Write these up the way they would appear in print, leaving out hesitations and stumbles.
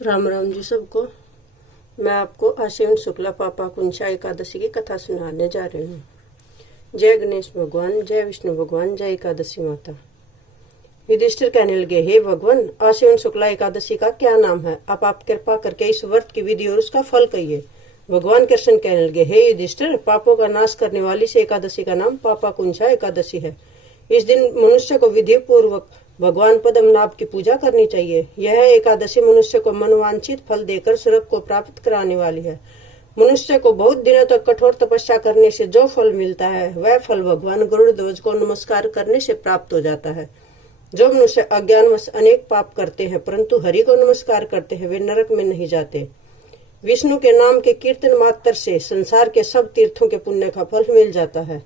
राम राम जी सबको। मैं आपको आश्विन शुक्ला पापा कुंशा एकादशी की कथा सुनाने जा रही हूँ। जय गणेश भगवान, जय विष्णु भगवान, जय एकादशी माता। युधिष्ठिर कहने लगे, हे भगवान, आश्विन शुक्ला एकादशी का क्या नाम है? आप कृपा करके इस व्रत की विधि और उसका फल कहिए। भगवान कृष्ण कहने लगे, हे युधिष्ठिर, पापों का नाश करने वाली से एकादशी का नाम पापा कुंशा एकादशी है। इस दिन मनुष्य को विधि पूर्वक भगवान पद्मनाभ की पूजा करनी चाहिए। यह एकादशी मनुष्य को मनवांछित फल देकर स्वर्ग को प्राप्त कराने वाली है। मनुष्य को बहुत दिनों तक कठोर तपस्या करने से जो फल मिलता है, वह फल भगवान गरुड़ को नमस्कार करने से प्राप्त हो जाता है। जो मनुष्य अज्ञानवश अनेक पाप करते हैं परंतु हरि को नमस्कार करते हैं, वे नरक में नहीं जाते। विष्णु के नाम के कीर्तन मात्र से संसार के सब तीर्थों के पुण्य का फल मिल जाता है।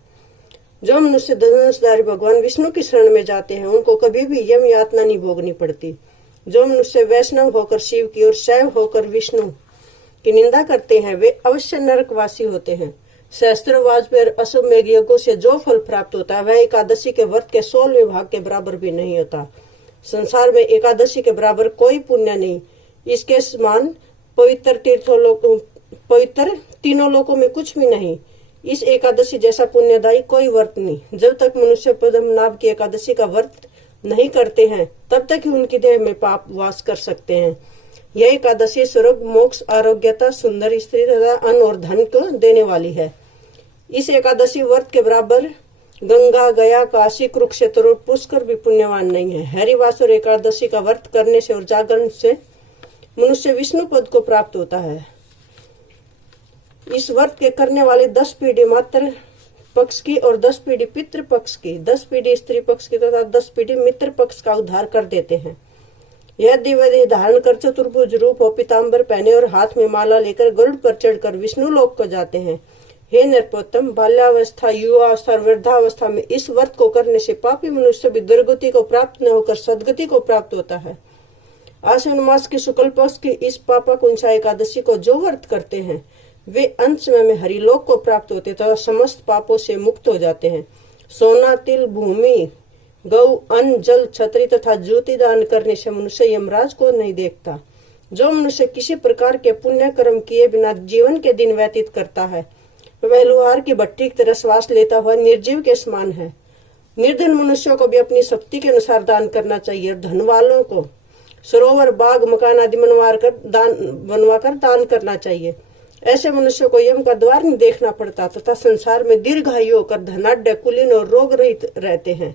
जो मनुष्य धनुषधारी भगवान विष्णु की शरण में जाते हैं, उनको कभी भी यम यातना नहीं भोगनी पड़ती। जो मनुष्य वैष्णव होकर शिव की और शैव होकर विष्णु की निंदा करते हैं, वे अवश्य नरकवासी होते हैं। सहस्त्र पर अशुभ मेघ यज्ञों से जो फल प्राप्त होता है, वह एकादशी के व्रत के 16वें भाग के बराबर भी नहीं होता। संसार में एकादशी के बराबर कोई पुण्य नहीं। इसके समान पवित्र तीनों लोकों में कुछ भी नहीं। इस एकादशी जैसा पुण्यदायी कोई व्रत नहीं। जब तक मनुष्य पद्मनाभ की एकादशी का व्रत नहीं करते हैं, तब तक ही उनकी देह में पाप वास कर सकते हैं। यह एकादशी स्वर्ग, मोक्ष, आरोग्यता, सुंदर स्त्री तथा अन्न और धन को देने वाली है। इस एकादशी व्रत के बराबर गंगा, गया, काशी, कुरुक्षेत्र और पुष्कर भी पुण्यवान नहीं है। हरिवासर एकादशी का व्रत करने से और जागरण से मनुष्य विष्णु पद को प्राप्त होता है। इस व्रत के करने वाले 10 पीढ़ी मात्र पक्ष की और 10 पीढ़ी पितृ पक्ष की, 10 पीढ़ी स्त्री पक्ष की तथा 10 पीढ़ी मित्र पक्ष का उद्धार कर देते हैं। यह दिव्य धारण कर चतुर्भुज रूप हो, पीताम्बर पहने और हाथ में माला लेकर गरुड़ पर चढ़कर विष्णु लोक को जाते हैं। हे नरपोत्तम, बाल्यावस्था, युवावस्था और वृद्धावस्था में इस व्रत को करने से पापी मनुष्य भी दुर्गति को प्राप्त न होकर सदगति को प्राप्त होता है। आश्विन मास की शुक्ल पक्ष की इस पापा कुंशा एकादशी को जो व्रत करते हैं, वे अंत समय में हरिलोक को प्राप्त होते तथा समस्त पापों से मुक्त हो जाते हैं। सोना, तिल, भूमि, गौ, अन्न, जल, छतरी तथा ज्योति दान करने से मनुष्य यमराज को नहीं देखता। जो मनुष्य किसी प्रकार के पुण्य कर्म किए बिना जीवन के दिन व्यतीत करता है, वह लोहार की भट्टी की तरह श्वास लेता हुआ निर्जीव के समान है। निर्धन मनुष्यों को भी अपनी शक्ति के अनुसार दान करना चाहिए और धन वालों को सरोवर, बाग, मकान आदि बनवाकर दान करना चाहिए। ऐसे मनुष्यों को यम का द्वार नहीं देखना पड़ता तथा संसार में दीर्घायु होकर धनाढ्य, कुलीन और रोग रहित रहते हैं।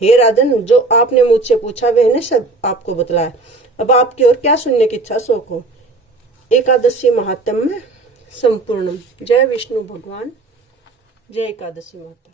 हे राजन, जो आपने मुझसे पूछा वह सब आपको बतलाया। अब आपकी और क्या सुनने की इच्छा सो को। एकादशी महात्म्य संपूर्ण। जय विष्णु भगवान, जय एकादशी माता।